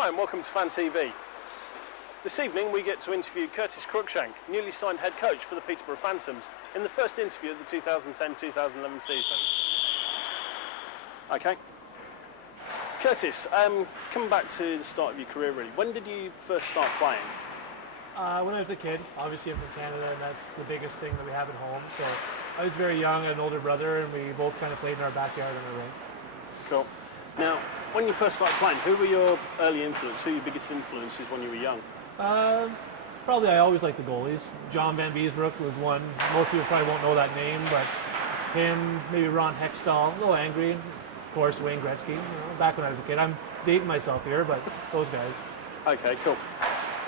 Hi and welcome to PHAN TV. This evening we get to interview Curtis Cruickshank, newly signed head coach for the Peterborough Phantoms, in the first interview of the 2010-2011 season. Okay. Curtis, coming back to the start of your career really, when did you first start playing? When I was a kid. Obviously I'm from Canada and that's the biggest thing that we have at home. So I was very young, I had an older brother, and we both kind of played in our backyard in a rink. Cool. Now, when you first started playing, who were your early influences, who were your biggest influences when you were young? Probably I always liked the goalies. John Van Beesbrook was one. Most people probably won't know that name, but him, maybe Ron Hextall, a little angry. Of course, Wayne Gretzky, you know, back when I was a kid. I'm dating myself here, but those guys. Okay, cool.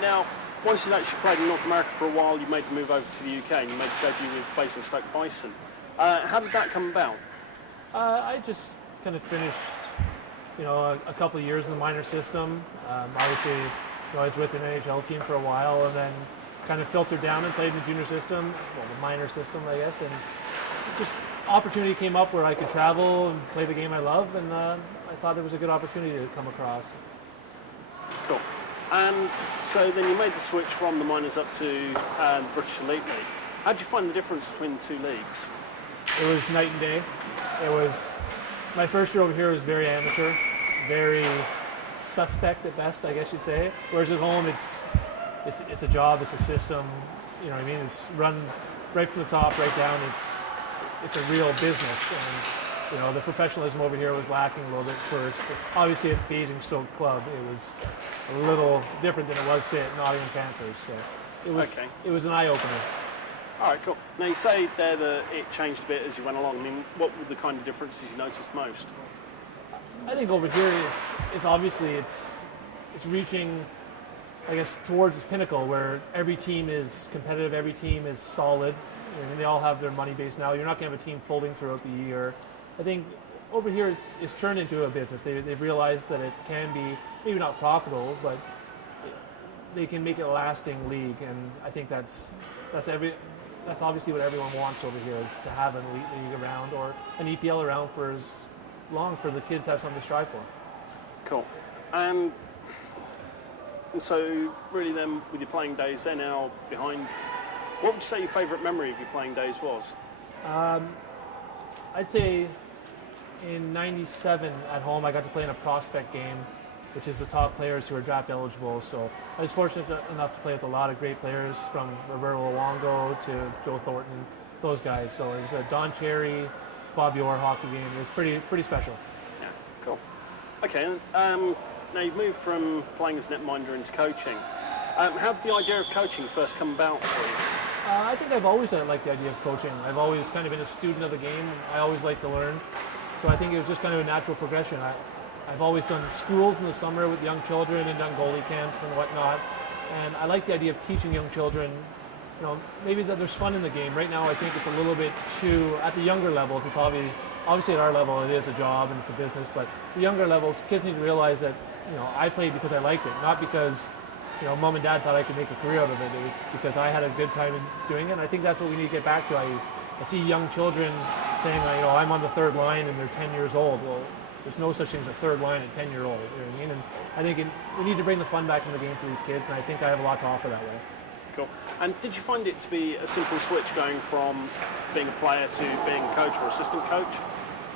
Now, once you'd actually played in North America for a while, you made the move over to the UK and you made the debut with Basingstoke Bison. How did that come about? I just kind of finished, you know, a couple of years in the minor system. Obviously, you know, I was with an NHL team for a while and then kind of filtered down and played in the junior system, well, the minor system, I guess, and just opportunity came up where I could travel and play the game I love, and I thought it was a good opportunity to come across. Cool. And so then you made the switch from the minors up to the British Elite League. How did you find the difference between the two leagues? It was night and day. It was, my first year over here was very amateur, very suspect at best, I guess you'd say. Whereas at home, it's a job, it's a system. You know what I mean? It's run right from the top, right down. It's a real business, and you know the professionalism over here was lacking a little bit first. But obviously, at Basingstoke Club, it was a little different than it was, say, at Nottingham Panthers. So it was an eye opener. All right, cool. Now you say there that it changed a bit as you went along. I mean, what were the kind of differences you noticed most? I think over here it's obviously it's reaching, I guess, towards this pinnacle where every team is competitive, every team is solid, and they all have their money base now. You're not going to have a team folding throughout the year. I think over here it's turned into a business. They've realized that it can be maybe not profitable, but they can make it a lasting league, and I think that's obviously what everyone wants over here, is to have an elite league around or an EPL around for as long, for the kids to have something to strive for. Cool. And so really then with your playing days, they're now behind. What would you say your favourite memory of your playing days was? I'd say in '97 at home I got to play in a prospect game, which is the top players who are draft eligible. So I was fortunate enough to play with a lot of great players, from Roberto Luongo to Joe Thornton, those guys. So it was a Don Cherry, Bob Orr hockey game. It was pretty special. Yeah, cool. Okay, now you've moved from playing as netminder into coaching. How did the idea of coaching first come about for you? I think I've always liked the idea of coaching. I've always kind of been a student of the game. I always like to learn. So I think it was just kind of a natural progression. I've always done schools in the summer with young children and done goalie camps and whatnot. And I like the idea of teaching young children, you know, maybe that there's fun in the game. Right now I think it's a little bit too, at the younger levels, it's obviously at our level it is a job and it's a business, but the younger levels, kids need to realize that, you know, I played because I liked it, not because, you know, mom and dad thought I could make a career out of it. It was because I had a good time in doing it, and I think that's what we need to get back to. I see young children saying, you know, I'm on the third line and they're 10 years old. Well, there's no such thing as a third line at 10-year-old, you know what I mean? And I think we need to bring the fun back in the game for these kids, and I think I have a lot to offer that way. Cool. And did you find it to be a simple switch going from being a player to being a coach or assistant coach?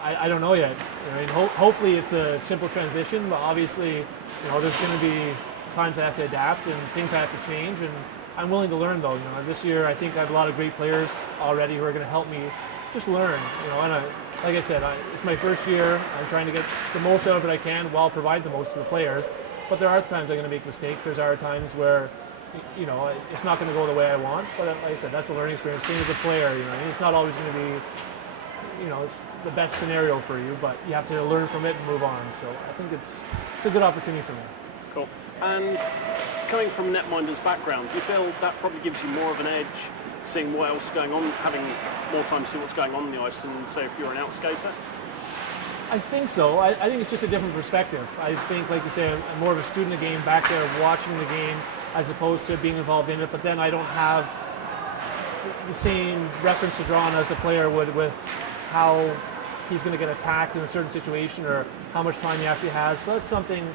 I don't know yet. I mean, hopefully it's a simple transition, but obviously, you know, there's going to be times I have to adapt and things I have to change, and I'm willing to learn though. You know, this year I think I have a lot of great players already who are going to help me just learn. You know, and like I said, it's my first year. I'm trying to get the most out of it I can while provide the most to the players. But there are times I'm going to make mistakes. There are times where, you know, it's not going to go the way I want. But like I said, that's a learning experience. Same as a player, you know, it's not always going to be, you know, it's the best scenario for you, but you have to learn from it and move on. So I think it's a good opportunity for me. Cool. And coming from a netminder's background, do you feel that probably gives you more of an edge, seeing what else is going on, having more time to see what's going on the ice than, say, if you're an outskater? I think so. I think it's just a different perspective. I think, like you say, I'm more of a student of the game, back there watching the game as opposed to being involved in it, but then I don't have the same reference to draw on as a player would with how he's going to get attacked in a certain situation or how much time he actually has. So that's something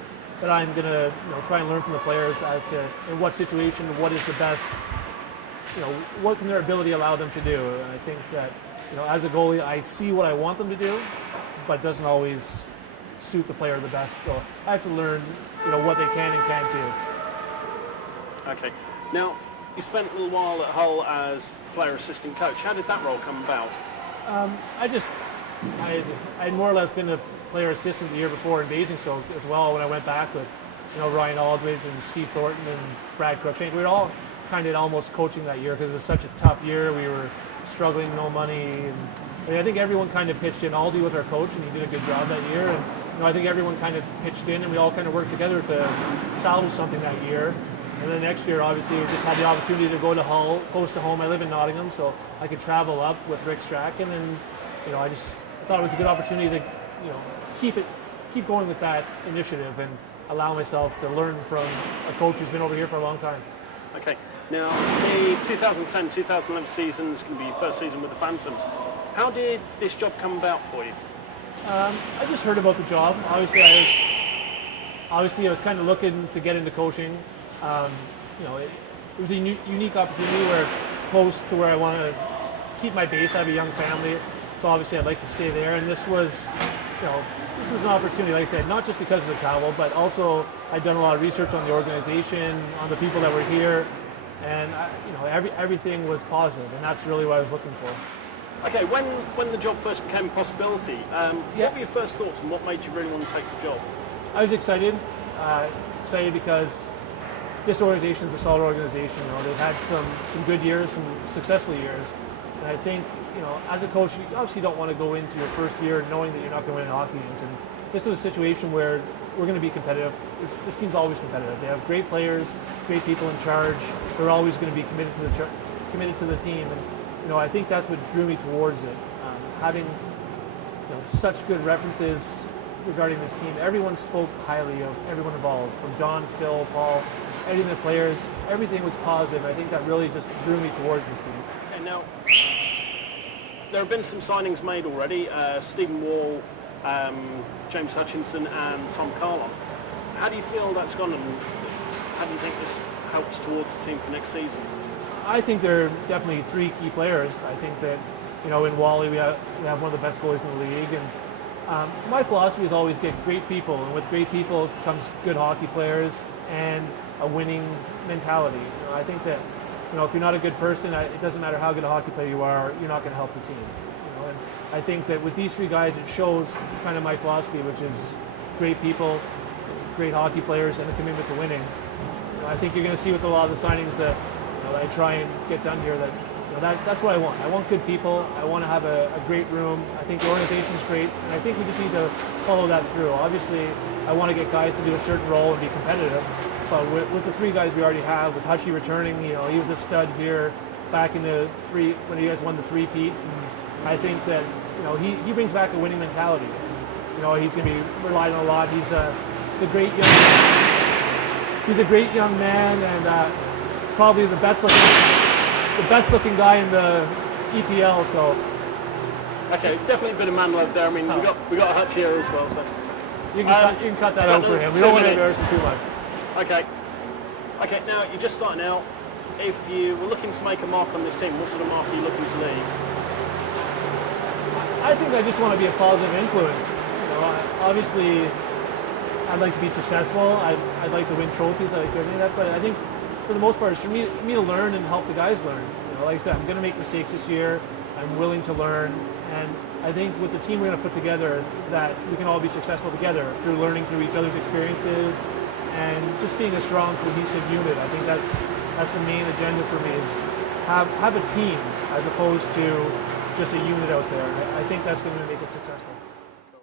that I'm going to try and learn from the players as to in what situation, what is the best, what can their ability allow them to do. And I think that as a goalie, I see what I want them to do, but it doesn't always suit the player the best. So I have to learn what they can and can't do. Okay. Now, you spent a little while at Hull as player assistant coach. How did that role come about? I'd more or less been a player assistant the year before in Basingstoke as well when I went back with Ryan Aldridge and Steve Thornton and Brad Cruickshank. We were all kind of almost coaching that year because it was such a tough year. We were struggling, no money. And I think everyone kind of pitched in. Aldi was our coach, and he did a good job that year. And I think everyone kind of pitched in, and we all kind of worked together to salvage something that year. And then next year, obviously, we just had the opportunity to go to Hull, close to home. I live in Nottingham, so I could travel up with Rick Strachan, and I thought it was a good opportunity to keep going with that initiative and allow myself to learn from a coach who's been over here for a long time. Okay. Now, the 2010-2011 season is going to be your first season with the Phantoms. How did this job come about for you? I just heard about the job. Obviously, I was kind of looking to get into coaching. It was a unique opportunity where it's close to where I want to keep my base. I have a young family, so obviously I'd like to stay there. And this was an opportunity, like I said, not just because of the travel, but also I'd done a lot of research on the organization, on the people that were here, and everything was positive, and that's really what I was looking for. Okay, when the job first became a possibility, what were your first thoughts and what made you really want to take the job? I was excited because this organization is a solid organization. They've had some good years, some successful years, and I think as a coach, you obviously don't want to go into your first year knowing that you're not going to win hockey games. And this is a situation where we're going to be competitive. This team's always competitive. They have great players, great people in charge. They're always going to be committed to the team, and I think that's what drew me towards it. Having such good references regarding this team. Everyone spoke highly of everyone involved, from John, Phil, Paul, any of the players. Everything was positive. I think that really just drew me towards this team. And now, there have been some signings made already. Stephen Wall, James Hutchinson and Tom Carlon. How do you feel that's gone, and how do you think this helps towards the team for next season? I think there are definitely three key players. I think that, in Wally we have one of the best goalies in the league, and my philosophy is always get great people, and with great people comes good hockey players and a winning mentality. I think that if you're not a good person, it doesn't matter how good a hockey player you are, you're not going to help the team. And I think that with these three guys, it shows kind of my philosophy, which is great people, great hockey players, and a commitment to winning. I think you're going to see with a lot of the signings that I try and get done here that's what I want. I want good people. I want to have a great room. I think the organization's great, and I think we just need to follow that through. Obviously, I want to get guys to do a certain role and be competitive, but with the three guys we already have, with Hutchie returning, he was a stud here back in the when you guys won the three-peat. I think that he brings back a winning mentality. He's going to be relied on a lot. He's a great young man, and probably the best looking guy in the EPL. So okay, definitely a bit of man love there. I mean, we got a Hutch here as well, so you can cut that out for him. We don't want to embarrass him too much. Okay. Now you're just starting out. If you were looking to make a mark on this team, what sort of mark are you looking to leave? I think I just want to be a positive influence. Obviously, I'd like to be successful. I'd like to win trophies. I like to do that, but I think for the most part, it's for me to learn and help the guys learn. Like I said, I'm going to make mistakes this year. I'm willing to learn, and I think with the team we're going to put together, that we can all be successful together through learning through each other's experiences and just being a strong, cohesive unit. I think that's the main agenda for me, is have a team as opposed to just a unit out there. I think that's going to make us successful.